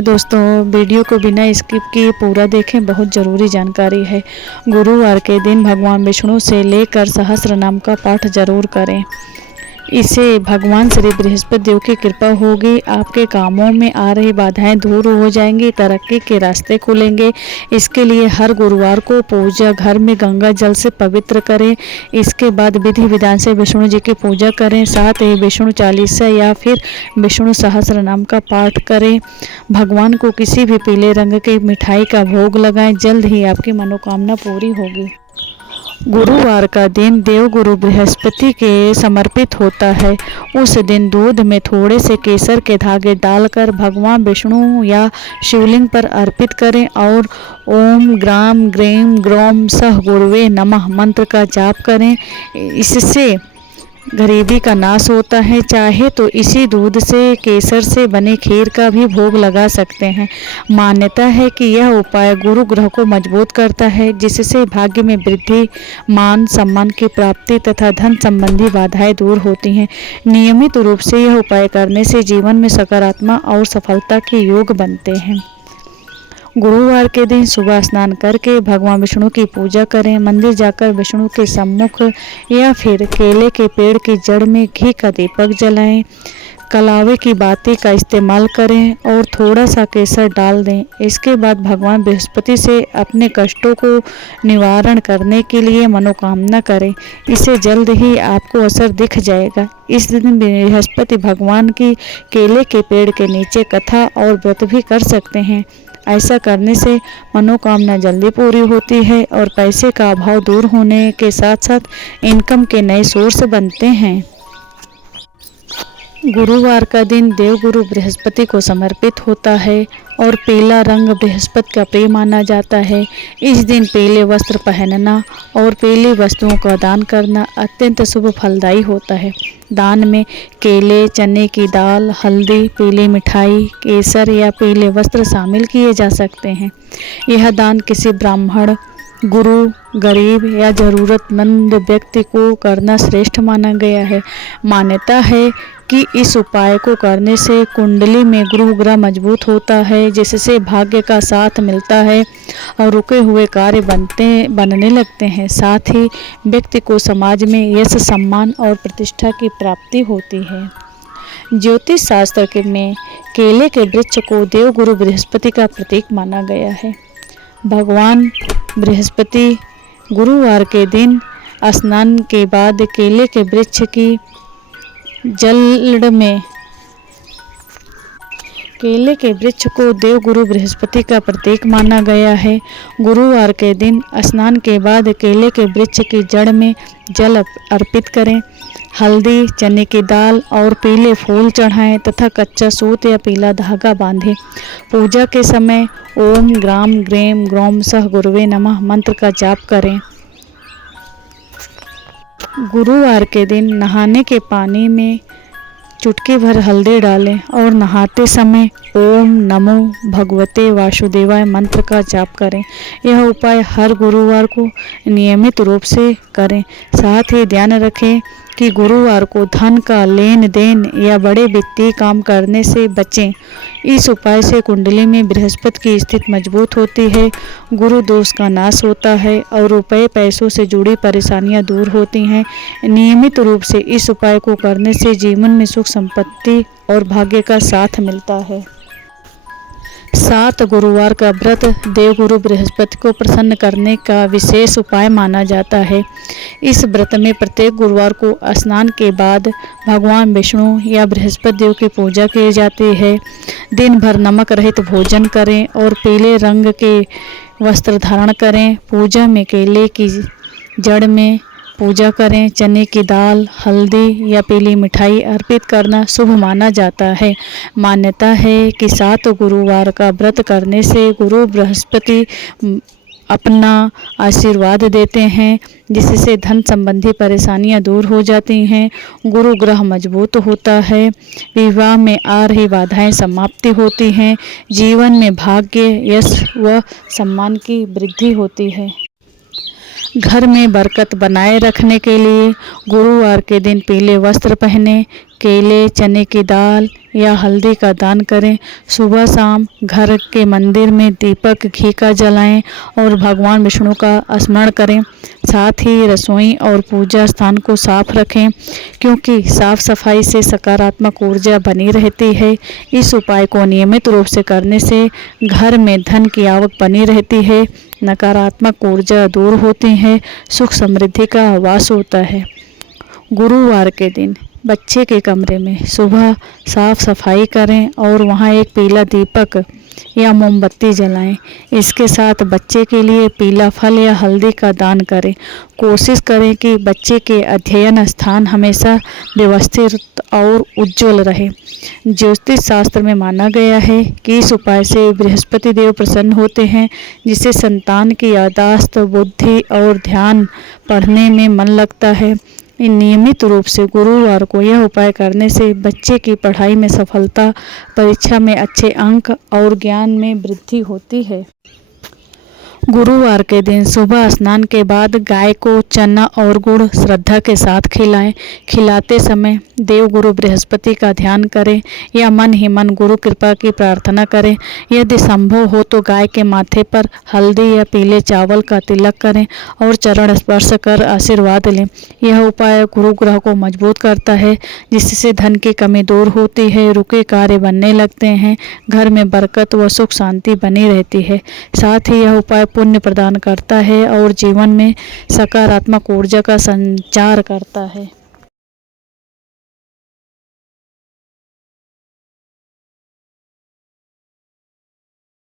दोस्तों, वीडियो को बिना स्किप किए पूरा देखें, बहुत ज़रूरी जानकारी है। गुरुवार के दिन भगवान विष्णु से लेकर सहस्त्र नाम का पाठ जरूर करें। इससे भगवान श्री बृहस्पति देव की कृपा होगी। आपके कामों में आ रही बाधाएं दूर हो जाएंगी, तरक्की के रास्ते खुलेंगे। इसके लिए हर गुरुवार को पूजा घर में गंगा जल से पवित्र करें। इसके बाद विधि विधान से विष्णु जी की पूजा करें। साथ ही विष्णु चालीसा या फिर विष्णु सहस्त्र नाम का पाठ करें। भगवान को किसी भी पीले रंग की मिठाई का भोग लगाएं। जल्द ही आपकी मनोकामना पूरी होगी। गुरुवार का दिन देवगुरु बृहस्पति के समर्पित होता है। उस दिन दूध में थोड़े से केसर के धागे डालकर भगवान विष्णु या शिवलिंग पर अर्पित करें और ओम ग्राम ग्रीम ग्रौम सह गुरुवे नमः मंत्र का जाप करें। इससे गरीबी का नाश होता है। चाहे तो इसी दूध से केसर से बने खीर का भी भोग लगा सकते हैं। मान्यता है कि यह उपाय गुरु ग्रह को मजबूत करता है, जिससे भाग्य में वृद्धि, मान सम्मान की प्राप्ति तथा धन संबंधी बाधाएं दूर होती हैं। नियमित रूप से यह उपाय करने से जीवन में सकारात्मक और सफलता के योग बनते हैं। गुरुवार के दिन सुबह स्नान करके भगवान विष्णु की पूजा करें। मंदिर जाकर विष्णु के सम्मुख या फिर केले के पेड़ की जड़ में घी का दीपक जलाएं। कलावे की बाती का इस्तेमाल करें और थोड़ा सा केसर डाल दें। इसके बाद भगवान बृहस्पति से अपने कष्टों को निवारण करने के लिए मनोकामना करें। इससे जल्द ही आपको असर दिख जाएगा। इस दिन बृहस्पति भगवान की केले के पेड़ के नीचे कथा और व्रत भी कर सकते हैं। ऐसा करने से मनोकामना जल्दी पूरी होती है और पैसे का अभाव दूर होने के साथ साथ इनकम के नए सोर्स बनते हैं। गुरुवार का दिन देवगुरु बृहस्पति को समर्पित होता है और पीला रंग बृहस्पति का प्रिय माना जाता है। इस दिन पीले वस्त्र पहनना और पीली वस्तुओं का दान करना अत्यंत शुभ फलदायी होता है। दान में केले, चने की दाल, हल्दी, पीली मिठाई, केसर या पीले वस्त्र शामिल किए जा सकते हैं। यह दान किसी ब्राह्मण, गुरु, गरीब या ज़रूरतमंद व्यक्ति को करना श्रेष्ठ माना गया है। मान्यता है कि इस उपाय को करने से कुंडली में गुरु ग्रह मजबूत होता है, जिससे भाग्य का साथ मिलता है और रुके हुए कार्य बनने लगते हैं। साथ ही व्यक्ति को समाज में यश, सम्मान और प्रतिष्ठा की प्राप्ति होती है। ज्योतिष शास्त्र में केले के वृक्ष को देवगुरु बृहस्पति का प्रतीक माना गया है। भगवान बृहस्पति गुरुवार के दिन स्नान के बाद केले के वृक्ष की जड़ में केले के वृक्ष को देवगुरु बृहस्पति का प्रतीक माना गया है। गुरुवार के दिन स्नान के बाद केले के वृक्ष की जड़ में जल अर्पित करें। हल्दी, चने की दाल और पीले फूल चढ़ाएं तथा कच्चा सूत या पीला धागा बांधें। पूजा के समय ओम ग्राम ग्रीम ग्रौम सह गुरुवे नमः मंत्र का जाप करें। गुरुवार के दिन नहाने के पानी में चुटकी भर हल्दी डालें और नहाते समय ओम नमो भगवते वासुदेवाय मंत्र का जाप करें। यह उपाय हर गुरुवार को नियमित रूप से करें। साथ ही ध्यान रखें कि गुरुवार को धन का लेन देन या बड़े वित्तीय काम करने से बचें। इस उपाय से कुंडली में बृहस्पति की स्थिति मजबूत होती है, गुरु दोष का नाश होता है और रुपये पैसों से जुड़ी परेशानियां दूर होती हैं। नियमित रूप से इस उपाय को करने से जीवन में सुख, संपत्ति और भाग्य का साथ मिलता है। 7 गुरुवार का व्रत देवगुरु बृहस्पति को प्रसन्न करने का विशेष उपाय माना जाता है। इस व्रत में प्रत्येक गुरुवार को स्नान के बाद भगवान विष्णु या बृहस्पति देव की पूजा की जाती है। दिन भर नमक रहित भोजन करें और पीले रंग के वस्त्र धारण करें। पूजा में केले की जड़ में पूजा करें। चने की दाल, हल्दी या पीली मिठाई अर्पित करना शुभ माना जाता है। मान्यता है कि 7 गुरुवार का व्रत करने से गुरु बृहस्पति अपना आशीर्वाद देते हैं, जिससे धन संबंधी परेशानियां दूर हो जाती हैं, गुरु ग्रह मजबूत होता है, विवाह में आ रही बाधाएं समाप्ति होती हैं, जीवन में भाग्य, यश व सम्मान की वृद्धि होती है। घर में बरकत बनाए रखने के लिए गुरुवार के दिन पीले वस्त्र पहने, केले, चने की दाल या हल्दी का दान करें। सुबह शाम घर के मंदिर में दीपक घी का जलाएं और भगवान विष्णु का स्मरण करें। साथ ही रसोई और पूजा स्थान को साफ रखें, क्योंकि साफ सफाई से सकारात्मक ऊर्जा बनी रहती है। इस उपाय को नियमित रूप से करने से घर में धन की आवक बनी रहती है, नकारात्मक ऊर्जा दूर होती है, सुख समृद्धि का वास होता है। गुरुवार के दिन बच्चे के कमरे में सुबह साफ सफाई करें और वहां एक पीला दीपक या मोमबत्ती जलाएं। इसके साथ बच्चे के लिए पीला फल या हल्दी का दान करें। कोशिश करें कि बच्चे के अध्ययन स्थान हमेशा व्यवस्थित और उज्जवल रहे। ज्योतिष शास्त्र में माना गया है कि इस उपाय से बृहस्पति देव प्रसन्न होते हैं, जिससे संतान की याददाश्त, बुद्धि और ध्यान पढ़ने में मन लगता है। नियमित रूप से गुरुवार को यह उपाय करने से बच्चे की पढ़ाई में सफलता, परीक्षा में अच्छे अंक और ज्ञान में वृद्धि होती है। गुरुवार के दिन सुबह स्नान के बाद गाय को चना और गुड़ श्रद्धा के साथ खिलाएं। खिलाते समय देव गुरु बृहस्पति का ध्यान करें या मन ही मन गुरु कृपा की प्रार्थना करें। यदि संभव हो तो गाय के माथे पर हल्दी या पीले चावल का तिलक करें और चरण स्पर्श कर आशीर्वाद लें। यह उपाय गुरु ग्रह को मजबूत करता है, जिससे धन की कमी दूर होती है, रुके कार्य बनने लगते हैं, घर में बरकत व सुख शांति बनी रहती है। साथ ही यह उपाय पुण्य प्रदान करता है और जीवन में सकारात्मक ऊर्जा का संचार करता है।